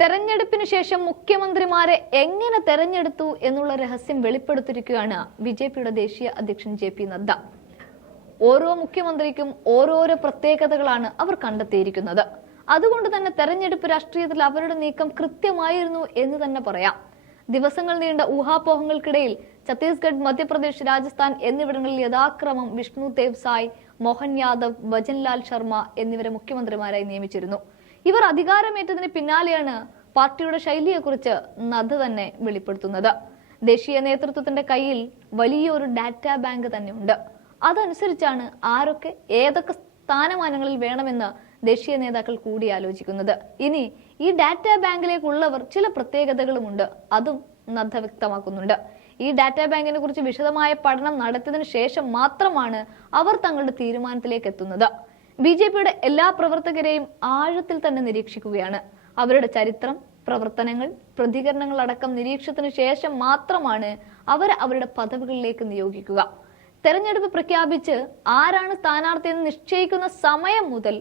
തെരഞ്ഞെടുപ്പിന് ശേഷം മുഖ്യമന്ത്രിമാരെ എങ്ങനെ തെരഞ്ഞെടുത്തു എന്നുള്ള രഹസ്യം വെളിപ്പെടുത്തിയിരിക്കുകയാണ് ബി ജെ പിയുടെ ദേശീയ അധ്യക്ഷൻ ജെ പി നദ്ദ. ഓരോ മുഖ്യമന്ത്രിക്കും ഓരോരോ പ്രത്യേകതകളാണ് അവർ കണ്ടെത്തിയിരിക്കുന്നത്. അതുകൊണ്ട് തന്നെ തെരഞ്ഞെടുപ്പ് രാഷ്ട്രീയത്തിൽ അവരുടെ നീക്കം കൃത്യമായിരുന്നു എന്ന് തന്നെ പറയാം. ദിവസങ്ങൾ നീണ്ട ഊഹാപോഹങ്ങൾക്കിടയിൽ ഛത്തീസ്ഗഡ് മധ്യപ്രദേശ് രാജസ്ഥാൻ എന്നിവിടങ്ങളിൽ യഥാക്രമം വിഷ്ണു ദേവ് സായ് മോഹൻ യാദവ് ഭജൻലാൽ ശർമ്മ എന്നിവരെ മുഖ്യമന്ത്രിമാരായി നിയമിച്ചിരുന്നു. ഇവർ അധികാരമേറ്റതിന് പിന്നാലെയാണ് പാർട്ടിയുടെ ശൈലിയെക്കുറിച്ച് നദ്ദ തന്നെ വെളിപ്പെടുത്തുന്നത്. ദേശീയ നേതൃത്വത്തിന്റെ കയ്യിൽ വലിയൊരു ഡാറ്റാ ബാങ്ക് തന്നെ ഉണ്ട് അതനുസരിച്ചാണ് ആരൊക്കെ ഏതൊക്കെ സ്ഥാനമാനങ്ങളിൽ വേണമെന്ന് ദേശീയ നേതാക്കൾ കൂടി ആലോചിക്കുന്നത്. ഇനി ഈ ഡാറ്റാ ബാങ്കിലേക്കുള്ളവർ ചില പ്രത്യേകതകളുമുണ്ട്. അതും നദ്ദ വ്യക്തമാക്കുന്നുണ്ട്. ഈ ഡാറ്റാ ബാങ്കിനെ കുറിച്ച് വിശദമായ പഠനം നടത്തിയതിനു ശേഷം മാത്രമാണ് അവർ തങ്ങളുടെ തീരുമാനത്തിലേക്ക് എത്തുന്നത്. ബി ജെ പിയുടെ എല്ലാ പ്രവർത്തകരെയും ആഴത്തിൽ തന്നെ നിരീക്ഷിക്കുകയാണ്. അവരുടെ ചരിത്രം പ്രവർത്തനങ്ങൾ പ്രതികരണങ്ങൾ അടക്കം നിരീക്ഷണത്തിന് ശേഷം മാത്രമാണ് അവർ അവരുടെ പദവികളിലേക്ക് നിയോഗിക്കുക. തെരഞ്ഞെടുപ്പ് പ്രഖ്യാപിച്ച് ആരാണ് സ്ഥാനാർത്ഥി എന്ന് നിശ്ചയിക്കുന്ന സമയം മുതൽ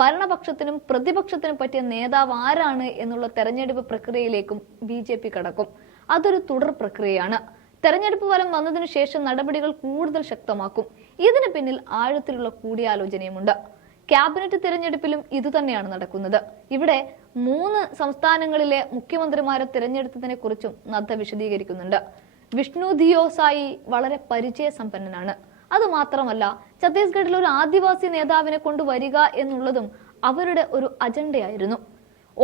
ഭരണപക്ഷത്തിനും പ്രതിപക്ഷത്തിനും പറ്റിയ നേതാവ് ആരാണ് എന്നുള്ള തെരഞ്ഞെടുപ്പ് പ്രക്രിയയിലേക്കും ബി ജെ പി കടക്കും. അതൊരു തുടർ പ്രക്രിയയാണ്. തെരഞ്ഞെടുപ്പ് ഫലം വന്നതിനു ശേഷം നടപടികൾ കൂടുതൽ ശക്തമാക്കും. ഇതിന് പിന്നിൽ ആഴത്തിലുള്ള കൂടിയാലോചനയുമുണ്ട്. ക്യാബിനറ്റ് തിരഞ്ഞെടുപ്പിലും ഇതുതന്നെയാണ് നടക്കുന്നത്. ഇവിടെ മൂന്ന് സംസ്ഥാനങ്ങളിലെ മുഖ്യമന്ത്രിമാരെ തിരഞ്ഞെടുത്തതിനെ കുറിച്ചും നദ്ദ വിശദീകരിക്കുന്നുണ്ട്. വിഷ്ണു ദിയോസായി വളരെ പരിചയസമ്പന്നനാണ്. അത് മാത്രമല്ല ഛത്തീസ്ഗഡിൽ ഒരു ആദിവാസി നേതാവിനെ കൊണ്ടുവരിക എന്നുള്ളതും അവരുടെ ഒരു അജണ്ടയായിരുന്നു.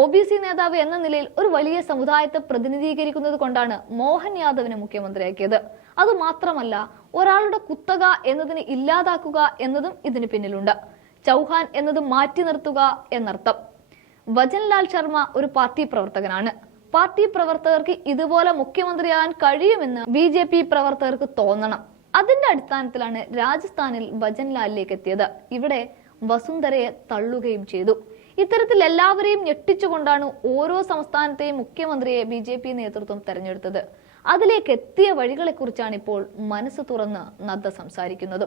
ഒ ബി സി നേതാവ് എന്ന നിലയിൽ ഒരു വലിയ സമുദായത്തെ പ്രതിനിധീകരിക്കുന്നത് കൊണ്ടാണ് മോഹൻ യാദവിനെ മുഖ്യമന്ത്രിയാക്കിയത്. അത് മാത്രമല്ല ഒരാളുടെ കുത്തക എന്നതിനെ ഇല്ലാതാക്കുക എന്നതും ഇതിന് പിന്നിലുണ്ട്. ചൗഹാൻ എന്നത് മാറ്റി നിർത്തുക എന്നർത്ഥം. ഭജൻലാൽ ശർമ്മ ഒരു പാർട്ടി പ്രവർത്തകനാണ്. പാർട്ടി പ്രവർത്തകർക്ക് ഇതുപോലെ മുഖ്യമന്ത്രിയാകാൻ കഴിയുമെന്ന് ബി ജെ പി പ്രവർത്തകർക്ക് തോന്നണം. അതിന്റെ അടിസ്ഥാനത്തിലാണ് രാജസ്ഥാനിൽ ഭജൻലാലിലേക്ക് എത്തിയത്. ഇവിടെ വസുന്ധരയെ തള്ളുകയും ചെയ്തു. ഇത്തരത്തിൽ എല്ലാവരെയും ഞെട്ടിച്ചുകൊണ്ടാണ് ഓരോ സംസ്ഥാനത്തെയും മുഖ്യമന്ത്രിയെ ബി ജെ പി നേതൃത്വം തെരഞ്ഞെടുത്തത്. അതിലേക്ക് എത്തിയ വഴികളെക്കുറിച്ചാണ് ഇപ്പോൾ മനസ്സ് തുറന്ന് നദ്ദ സംസാരിക്കുന്നത്.